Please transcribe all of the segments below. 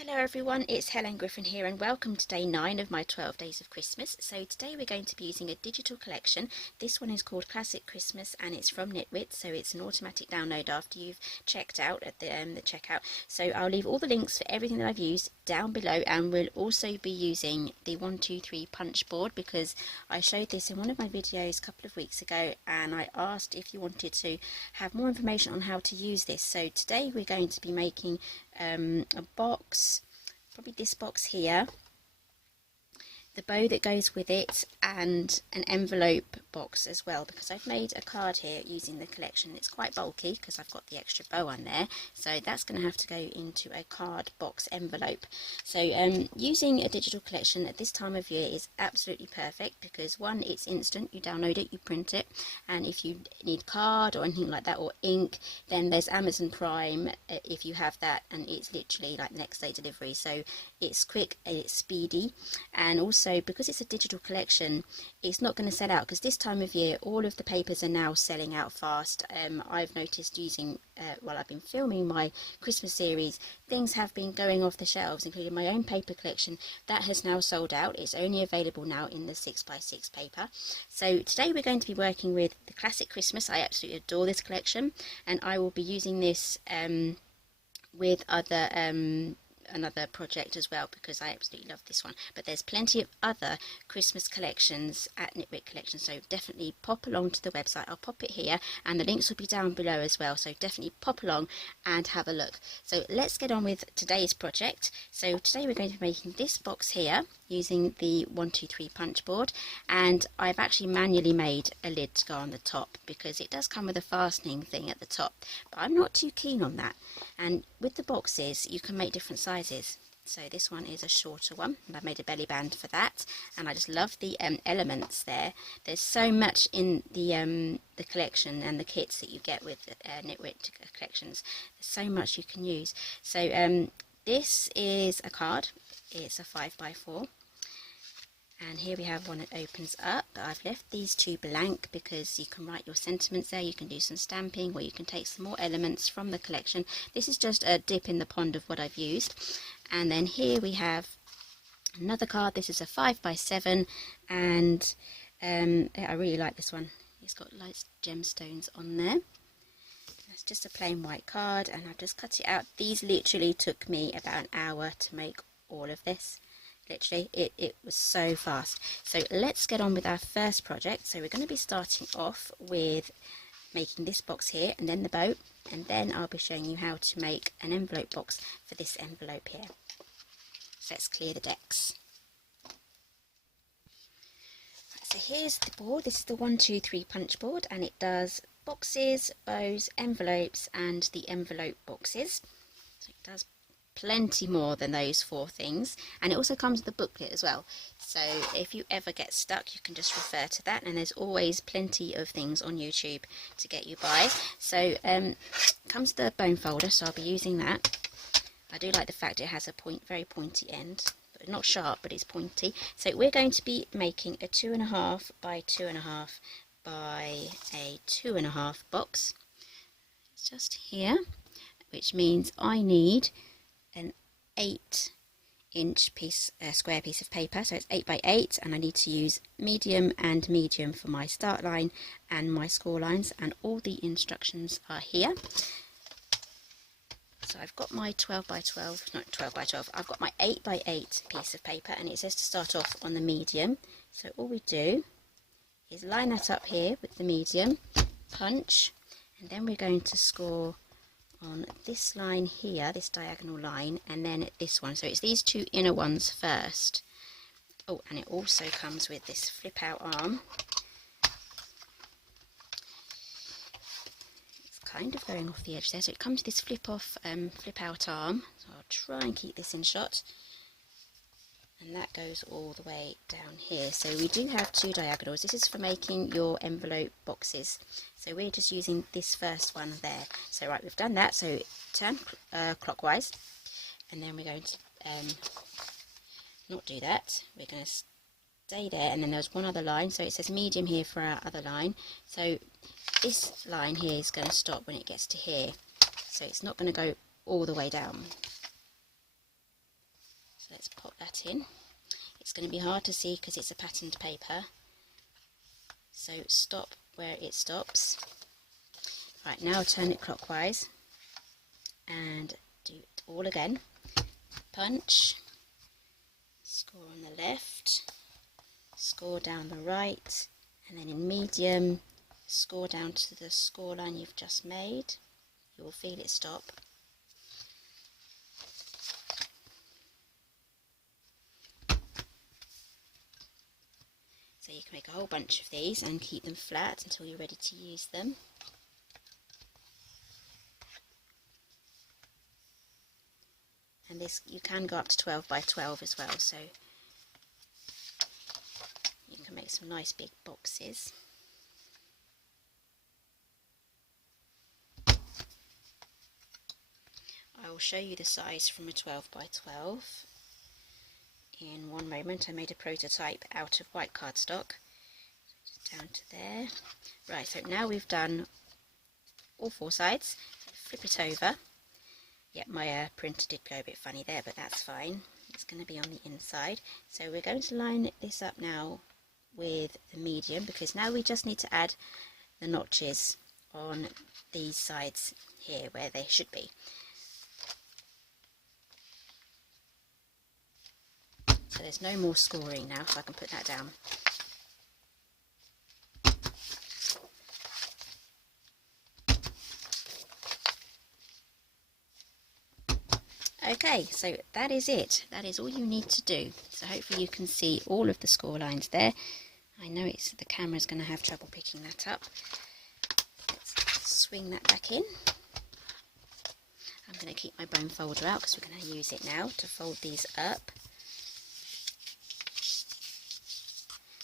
Hello everyone, it's Helen Griffin here and welcome to day 9 of my 12 days of Christmas. So today we're going to be using a digital collection. This one is called Classic Christmas and it's from Nitwit, so it's an automatic download after you've checked out at the checkout. So I'll leave all the links for everything that I've used down below, and we'll also be using the 123 punch board because I showed this in one of my videos a couple of weeks ago and I asked if you wanted to have more information on how to use this. So today we're going to be making a box, probably this box here, the bow that goes with it, and an envelope box as well, because I've made a card here using the collection. It's quite bulky because I've got the extra bow on there, so that's going to have to go into a card box envelope. So using a digital collection at this time of year is absolutely perfect because one, it's instant, you download it, you print it, and if you need card or anything like that or ink, then there's Amazon Prime if you have that, and it's literally like next day delivery, so it's quick and it's speedy. And also because it's a digital collection, it's not going to sell out because this time of year all of the papers are now selling out fast. I've noticed using while I've been filming my Christmas series, things have been going off the shelves, including my own paper collection that has now sold out. It's only available now in the 6x6 paper. So today we're going to be working with the Classic Christmas. I absolutely adore this collection and I will be using this with another project as well because I absolutely love this one. But there's plenty of other Christmas collections at Nitwit Collection, so definitely pop along to the website. I'll pop it here and the links will be down below as well, so definitely pop along and have a look. So let's get on with today's project. So today we're going to be making this box here using the 123 punch board, and I've actually manually made a lid to go on the top because it does come with a fastening thing at the top, but I'm not too keen on that. And with the boxes you can make different sizes. So this one is a shorter one and I've made a belly band for that, and I just love the elements there. There's so much in the collection and the kits that you get with Nitwit collections. There's so much you can use. So this is a card. It's a 5x4. And here we have one that opens up. I've left these two blank because you can write your sentiments there, you can do some stamping, or you can take some more elements from the collection. This is just a dip in the pond of what I've used. And then here we have another card. This is a 5x7 and I really like this one. It's got nice gemstones on there. It's just a plain white card and I've just cut it out. These literally took me about an hour to make all of this. Literally, it was so fast. So let's get on with our first project. So we're going to be starting off with making this box here and then the bow, and then I'll be showing you how to make an envelope box for this envelope here. So let's clear the decks. So here's the board. This is the 123 punch board and it does boxes, bows, envelopes and the envelope boxes. So it does plenty more than those 4 things, and it also comes with a booklet as well, so if you ever get stuck you can just refer to that, and there's always plenty of things on YouTube to get you by. So comes the bone folder, so I'll be using that. I do like the fact it has a very pointy end, but not sharp, but it's pointy. So we're going to be making a 2.5 by 2.5 by a 2.5 box. It's just here, which means I need an 8-inch square piece of paper, so it's 8x8, and I need to use medium and medium for my start line and my score lines, and all the instructions are here. So I've got my 12x12, not 12x12, I've got my 8x8 piece of paper, and it says to start off on the medium. So all we do is line that up here with the medium, punch, and then we're going to score on this line here, this diagonal line, and then this one. So it's these 2 inner ones first. Oh, and it also comes with this flip out arm. It's kind of going off the edge there, so it comes with this flip out arm. So I'll try and keep this in shot. And that goes all the way down here. So we do have 2 diagonals. This is for making your envelope boxes. So we're just using this first one there. So right, we've done that. So turn clockwise, and then we're going to not do that. We're going to stay there, and then there's one other line. So it says medium here for our other line. So this line here is going to stop when it gets to here. So it's not going to go all the way down. So let's pop that in. It's going to be hard to see because it's a patterned paper, so stop where it stops. Right, now turn it clockwise and do it all again. Punch, score on the left, score down the right, and then in medium, score down to the score line you've just made. You will feel it stop. So you can make a whole bunch of these and keep them flat until you're ready to use them. And this, you can go up to 12 by 12 as well, so you can make some nice big boxes. I will show you the size from a 12 by 12 in one moment. I made a prototype out of white cardstock, just down to there. Right, so now we've done all four sides. Flip it over. Yep, my printer did go a bit funny there, but that's fine. It's going to be on the inside. So we're going to line this up now with the medium, because now we just need to add the notches on these sides here where they should be. So there's no more scoring now, so I can put that down. Okay, so that is it. That is all you need to do. So hopefully you can see all of the score lines there. I know the camera's going to have trouble picking that up. Let's swing that back in. I'm going to keep my bone folder out because we're going to use it now to fold these up.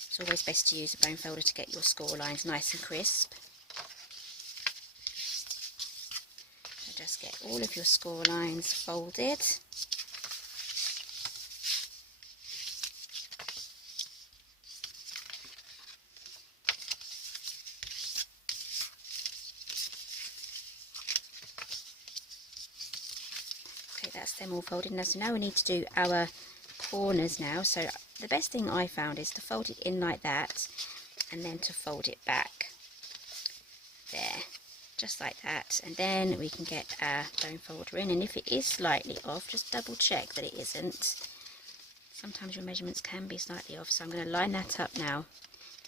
It's always best to use a bone folder to get your score lines nice and crisp. So just get all of your score lines folded. Okay, that's them all folded now. So now we need to do our corners now. So the best thing I found is to fold it in like that and then to fold it back there, just like that, and then we can get our bone folder in. And if it is slightly off, just double check that it isn't. Sometimes your measurements can be slightly off, so I'm going to line that up now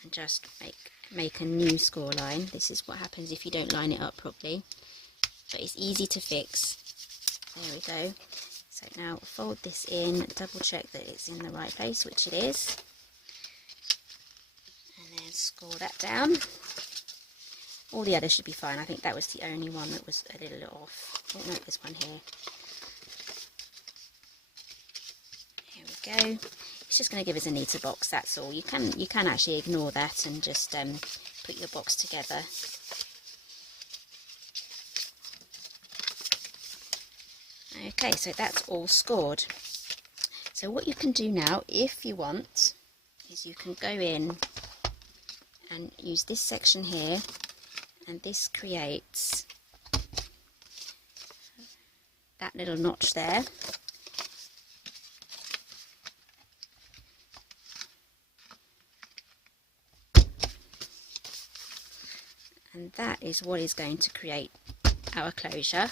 and just make a new score line. This is what happens if you don't line it up properly, but it's easy to fix. There we go. So now fold this in, double check that it's in the right place, which it is, and then score that down. All the others should be fine. I think that was the only one that was a little off. Oh no, there's one here. Here we go. It's just going to give us a neater box, that's all. You can actually ignore that and just put your box together. Okay, so that's all scored. So what you can do now, if you want, is you can go in and use this section here, and this creates that little notch there. And that is what is going to create our closure.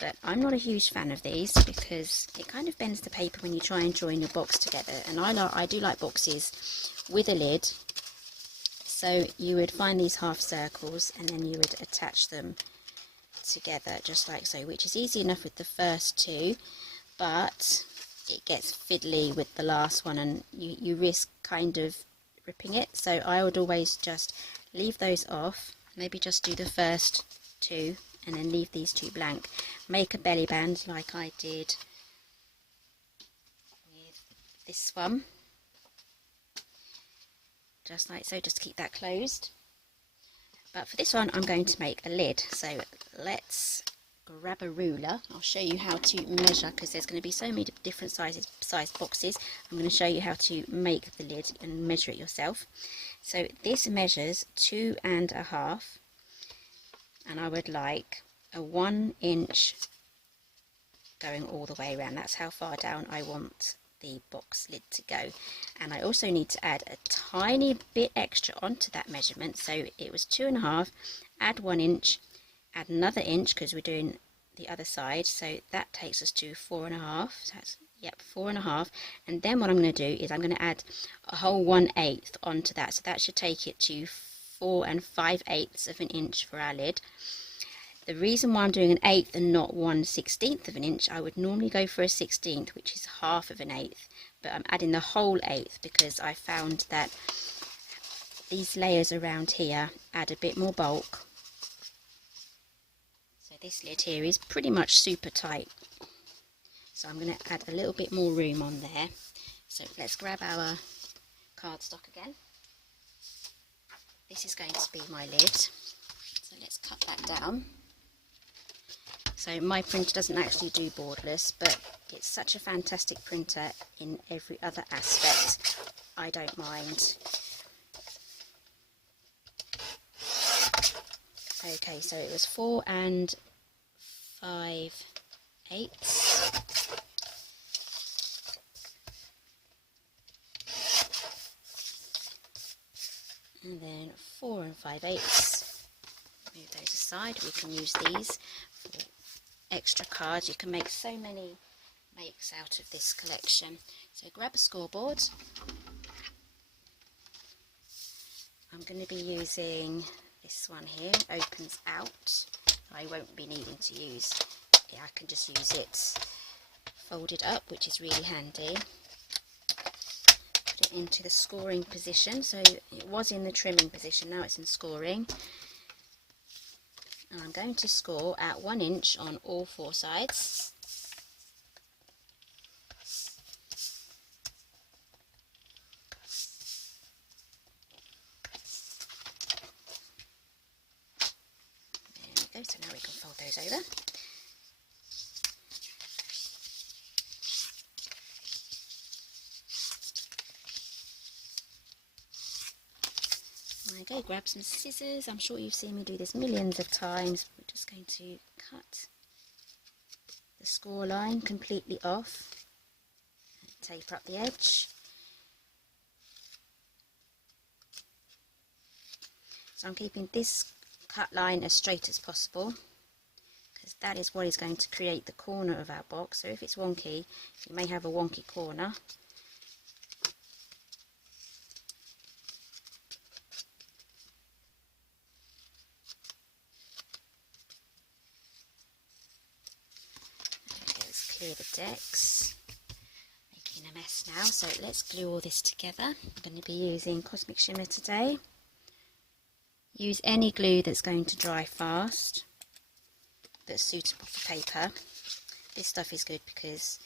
But I'm not a huge fan of these because it kind of bends the paper when you try and join your box together. And I do like boxes with a lid. So you would find these half circles and then you would attach them together just like so, which is easy enough with the first two, but it gets fiddly with the last one and you risk kind of ripping it. So I would always just leave those off, maybe just do the first two and then leave these two blank. Make a belly band like I did with this one, just like so, just to keep that closed. But for this one I'm going to make a lid, so let's grab a ruler. I'll show you how to measure because there's going to be so many different size boxes. I'm going to show you how to make the lid and measure it yourself. So this measures 2.5, and I would like a 1 inch going all the way around. That's how far down I want the box lid to go. And I also need to add a tiny bit extra onto that measurement. So it was 2.5, add 1 inch, add another inch because we're doing the other side, so that takes us to 4.5. So that's, yep, 4.5. And then what I'm going to do is I'm going to add a whole 1/8 onto that, so that should take it to 4 5/8 of an inch for our lid. The reason why I'm doing an 1/8 and not 1/16 of an inch, I would normally go for a 1/16, which is half of an 1/8, but I'm adding the whole 1/8 because I found that these layers around here add a bit more bulk. So this lid here is pretty much super tight, so I'm going to add a little bit more room on there. So let's grab our cardstock again. This is going to be my lid, so let's cut that down. So my printer doesn't actually do borderless, but it's such a fantastic printer in every other aspect. I don't mind. Okay, so it was 4 5/8. And then 4 5/8. Move those aside. We can use these for extra cards. You can make so many makes out of this collection. So grab a scoreboard. I'm going to be using this one here, opens out. I won't be needing to use it, I can just use it folded up, which is really handy. Put it into the scoring position. So it was in the trimming position, now it's in scoring. And I'm going to score at 1 inch on all 4 sides. There we go, so now we can fold those over. Okay, grab some scissors. I'm sure you've seen me do this millions of times. We're just going to cut the score line completely off and taper up the edge. So I'm keeping this cut line as straight as possible because that is what is going to create the corner of our box. So if it's wonky, you may have a wonky corner. Clear the decks, making a mess now, so let's glue all this together. I'm going to be using Cosmic Shimmer today. Use any glue that's going to dry fast, that's suitable for paper. This stuff is good because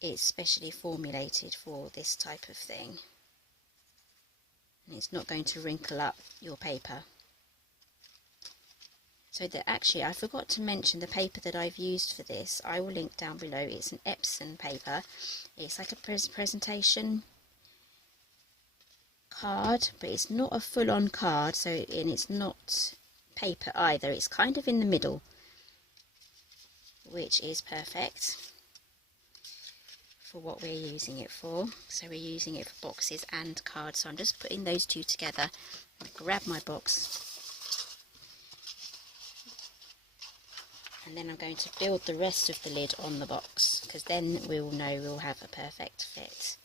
it's specially formulated for this type of thing, and it's not going to wrinkle up your paper. So that actually, I forgot to mention the paper that I've used for this. I will link down below. It's an Epson paper. It's like a presentation card, but it's not a full-on card. So, and it's not paper either. It's kind of in the middle, which is perfect for what we're using it for. So we're using it for boxes and cards. So I'm just putting those two together. I grab my box. And then I'm going to build the rest of the lid on the box, because then we will know we'll have a perfect fit.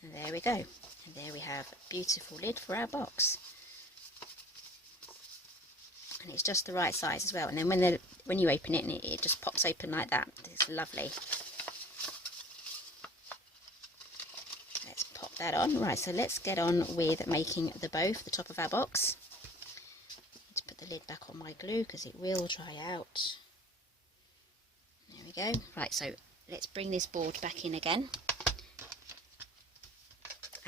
And there we go. And there we have a beautiful lid for our box. And it's just the right size as well. And then when you open it, it just pops open like that. It's lovely. That on. Right, so let's get on with making the bow for the top of our box. Let's put the lid back on my glue because it will dry out. There we go. Right, so let's bring this board back in again.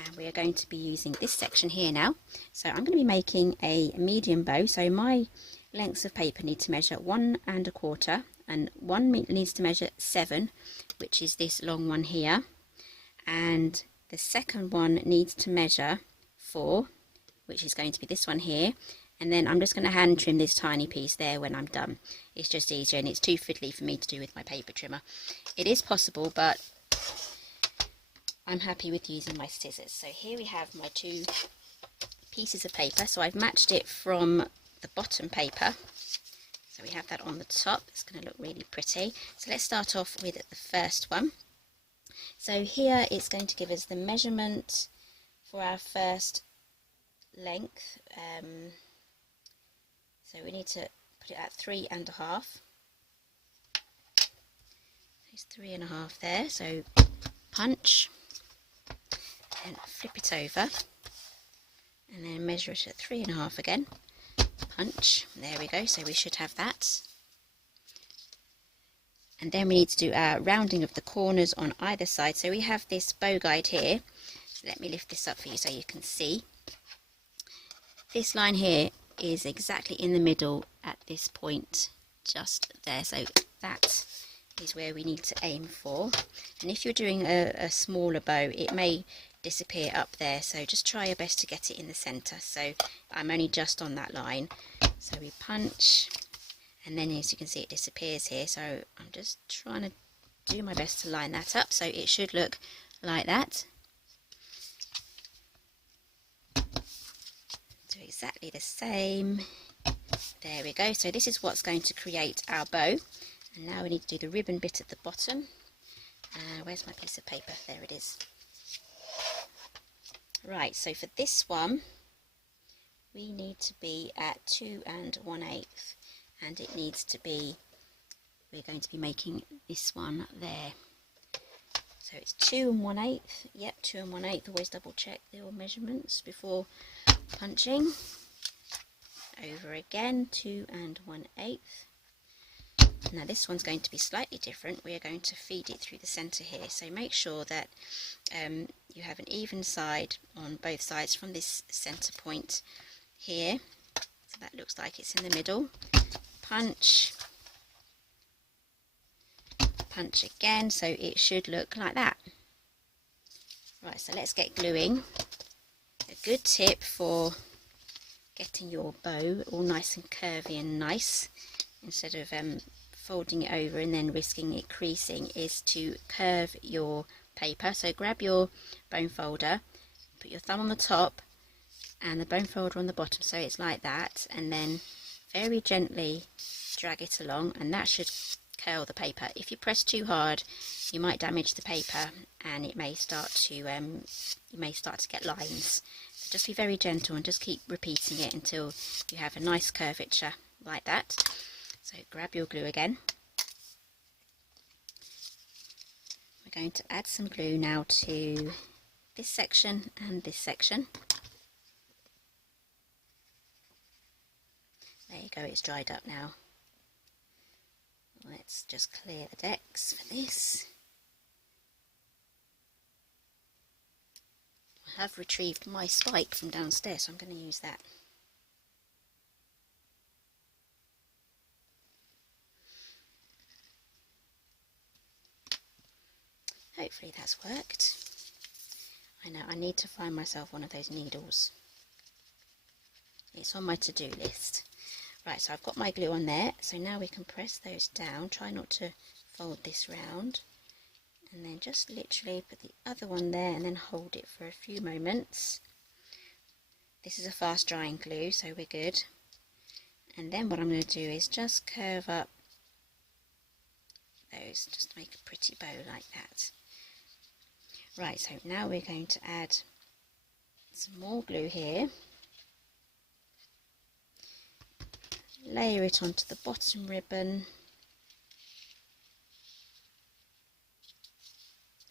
And we are going to be using this section here now. So I'm going to be making a medium bow. So my lengths of paper need to measure 1 1/4, and one needs to measure 7, which is this long one here. And the second one needs to measure 4, which is going to be this one here, and then I'm just going to hand trim this tiny piece there when I'm done. It's just easier, and it's too fiddly for me to do with my paper trimmer. It is possible, but I'm happy with using my scissors. So here we have my 2 pieces of paper. So I've matched it from the bottom paper. So we have that on the top. It's going to look really pretty. So let's start off with the first one. So here it's going to give us the measurement for our first length. So we need to put it at 3.5. There's 3.5 there. So punch and flip it over, and then measure it at 3.5 again. Punch. There we go. So we should have that. And then we need to do our rounding of the corners on either side. So we have this bow guide here. So let me lift this up for you so you can see. This line here is exactly in the middle at this point, just there. So that is where we need to aim for. And if you're doing a smaller bow, it may disappear up there, so just try your best to get it in the center. So I'm only just on that line, so we punch, and then as you can see it disappears here. So I'm just trying to do my best to line that up, so it should look like that. Do exactly the same. There we go. So this is what's going to create our bow, and now we need to do the ribbon bit at the bottom. Where's my piece of paper? There it is. Right, so for this one we need to be at 2 1/8, and it needs to be, we're going to be making this one there. So it's 2 1/8, yep, 2 1/8, always double check your measurements before punching. Over again, 2 1/8. Now this one's going to be slightly different. We are going to feed it through the centre here, so make sure that you have an even side on both sides from this centre point here. So that looks like it's in the middle. Punch. Punch again, so it should look like that. Right, so let's get gluing. A good tip for getting your bow all nice and curvy and nice, instead of folding it over and then risking it creasing, is to curve your paper. So grab your bone folder, put your thumb on the top and the bone folder on the bottom, so it's like that, and then very gently drag it along, and that should curl the paper. If you press too hard, you might damage the paper, and it may start to get lines. So just be very gentle and just keep repeating it until you have a nice curvature like that. So grab your glue again. We're going to add some glue now to this section and this section. There you go, it's dried up now. Let's just clear the decks for this. I have retrieved my spike from downstairs, so I'm going to use that. Hopefully that's worked. I know, I need to find myself one of those needles. It's on my to-do list. Right, so I've got my glue on there, so now we can press those down. Try not to fold this round, and then just literally put the other one there and then hold it for a few moments. This is a fast drying glue, so we're good. And then what I'm going to do is just curve up those, just to make a pretty bow like that. Right, so now we're going to add some more glue here. Layer it onto the bottom ribbon.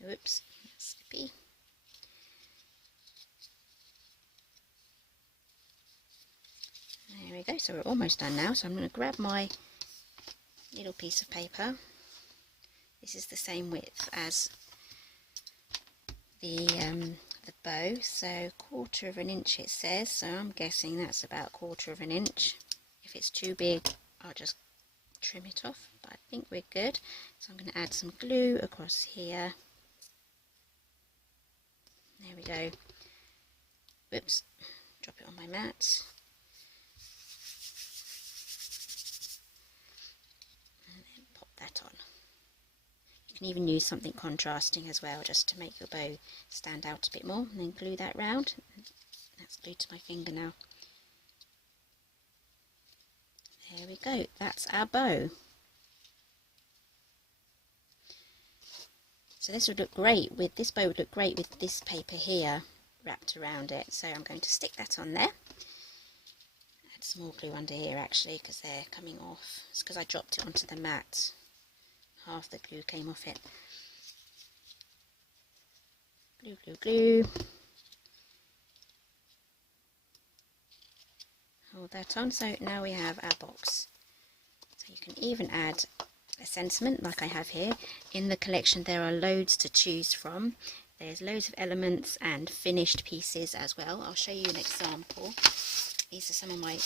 Oops, that's slippy. There we go, so we're almost done now. So I'm going to grab my little piece of paper. This is the same width as the bow, so 1/4 inch it says, so I'm guessing that's about 1/4 inch. If it's too big, I'll just trim it off, but I think we're good. So I'm going to add some glue across here. There we go. Whoops, drop it on my mat. that on. You can even use something contrasting as well, just to make your bow stand out a bit more, and then glue that round. That's glued to my finger now. There we go, that's our bow. So this would look great with, this bow would look great with this paper here wrapped around it. So I'm going to stick that on there. Add some more glue under here actually, because they're coming off. It's because I dropped it onto the mat. Half the glue came off it. Glue, glue, glue. Hold that on. So now we have our box. So you can even add a sentiment like I have here. In the collection there are loads to choose from. There's loads of elements and finished pieces as well. I'll show you an example. These are some of my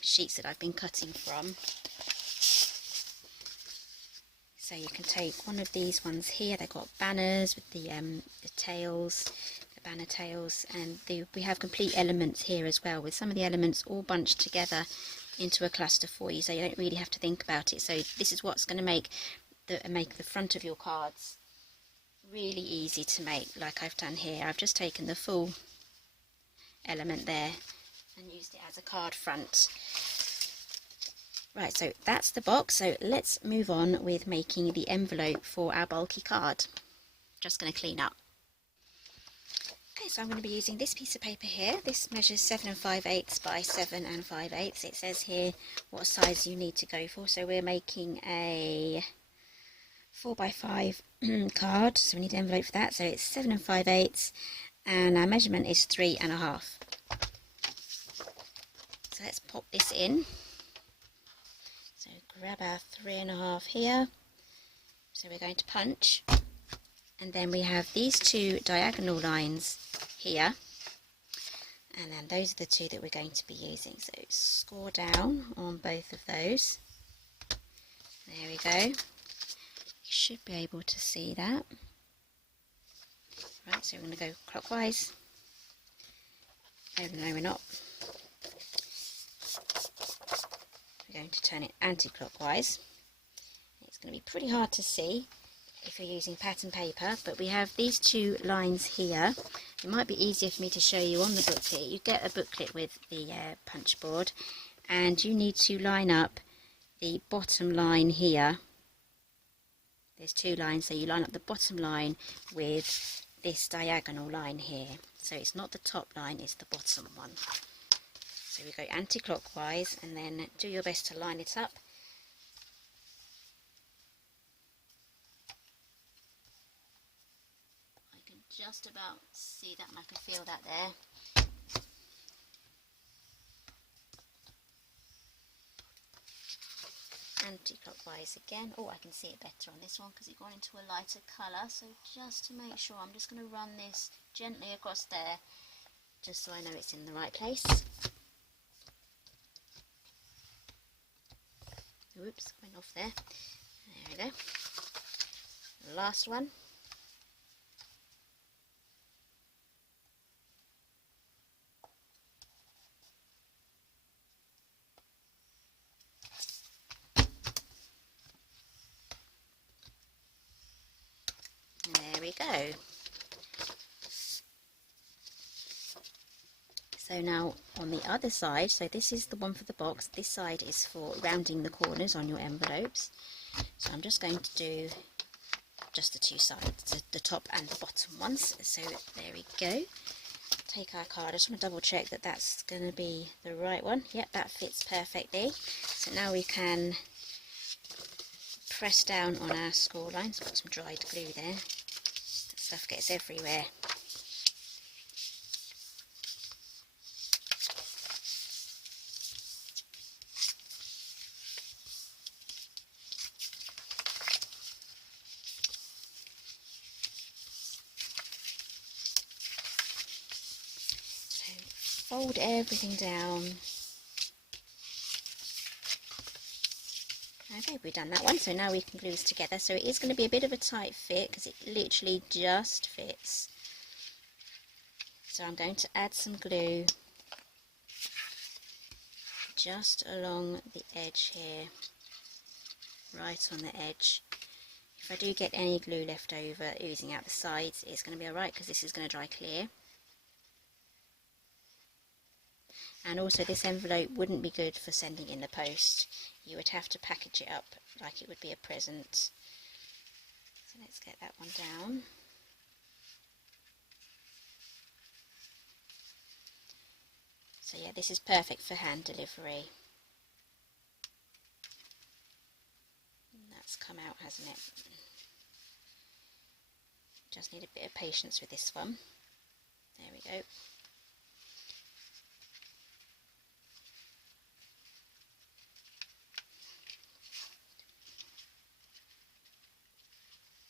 sheets that I've been cutting from. So you can take one of these ones here. They've got banners with the tails, the banner tails, and we have complete elements here as well, with some of the elements all bunched together into a cluster for you, so you don't really have to think about it. So this is what's going to make the front of your cards really easy to make, like I've done here. I've just taken the full element there and used it as a card front. Right, so that's the box. So let's move on with making the envelope for our bulky card. Just going to clean up. Okay, so I'm going to be using this piece of paper here. This measures 7 5/8 by 7 5/8. It says here what size you need to go for. So we're making a 4 by 5 card, so we need an envelope for that. So it's 7 5/8, and our measurement is 3 1/2. So let's pop this in. So grab our 3 1/2 here. So we're going to punch, and then we have these two diagonal lines here, and then those are the two that we're going to be using. So score down on both of those. There we go. You should be able to see that. Right, so we're going to go clockwise. Oh no, we're not. We're going to turn it anti-clockwise. It's going to be pretty hard to see if you're using pattern paper, but we have these two lines here. It might be easier for me to show you on the booklet. You get a booklet with the punch board, and you need to line up the bottom line here. There's two lines, so you line up the bottom line with this diagonal line here. So it's not the top line, it's the bottom one. So we go anti-clockwise, and then do your best to line it up. I can just about see that, and I can feel that there. Anti-clockwise again. Oh, I can see it better on this one because it's gone into a lighter colour. So just to make sure, I'm just going to run this gently across there, just so I know it's in the right place. Oops, went off there. There we go. Last one. There we go. So now on the other side, so this is the one for the box, this side is for rounding the corners on your envelopes. So I'm just going to do just the two sides, the top and the bottom ones. So there we go. Take our card. I just want to double check that that's going to be the right one. Yep, that fits perfectly. So now we can press down on our score lines. Got some dried glue there. That stuff gets everywhere. Fold everything down. Okay, we've done that one, so now we can glue this together. So it is going to be a bit of a tight fit because it literally just fits. So I'm going to add some glue just along the edge here. right on the edge. If I do get any glue left over oozing out the sides, it's going to be alright because this is going to dry clear. And also this envelope wouldn't be good for sending in the post. You would have to package it up like it would be a present. So let's get that one down. So yeah, this is perfect for hand delivery. And that's come out, hasn't it? Just need a bit of patience with this one. There we go.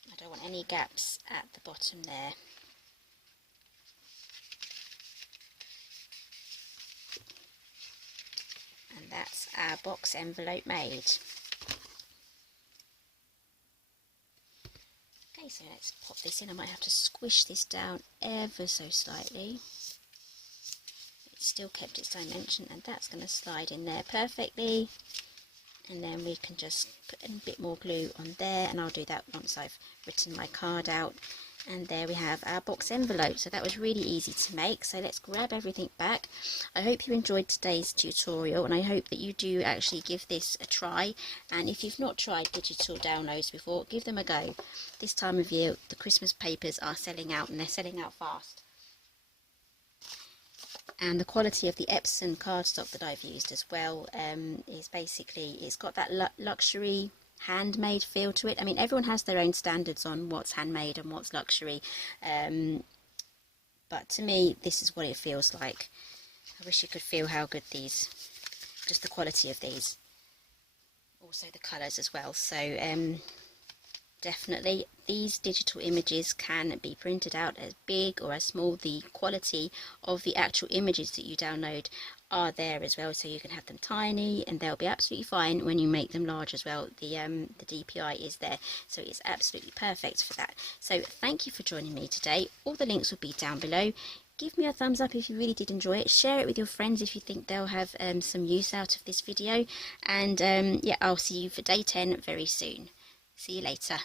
I don't want any gaps at the bottom there. And that's our box envelope made. Okay, so let's pop this in. I might have to squish this down ever so slightly. It's still kept its dimension, and that's going to slide in there perfectly. And then we can just put a bit more glue on there, and I'll do that once I've written my card out. And there we have our box envelope. So that was really easy to make. So let's grab everything back. I hope you enjoyed today's tutorial, and I hope that you do actually give this a try. And if you've not tried digital downloads before, give them a go. This time of year the Christmas papers are selling out, and they're selling out fast. And the quality of the Epson cardstock that I've used as well is basically, it's got that luxury handmade feel to it. I mean, everyone has their own standards on what's handmade and what's luxury, but to me this is what it feels like. I wish you could feel how good these, just the quality of these, also the colours as well. So definitely these digital images can be printed out as big or as small. The quality of the actual images that you download are there as well, so you can have them tiny and they'll be absolutely fine when you make them large as well. The DPI is there, so it's absolutely perfect for that. So thank you for joining me today. All the links will be down below. Give me a thumbs up if you really did enjoy it. Share it with your friends if you think they'll have some use out of this video. And yeah, I'll see you for day 10 very soon. See you later.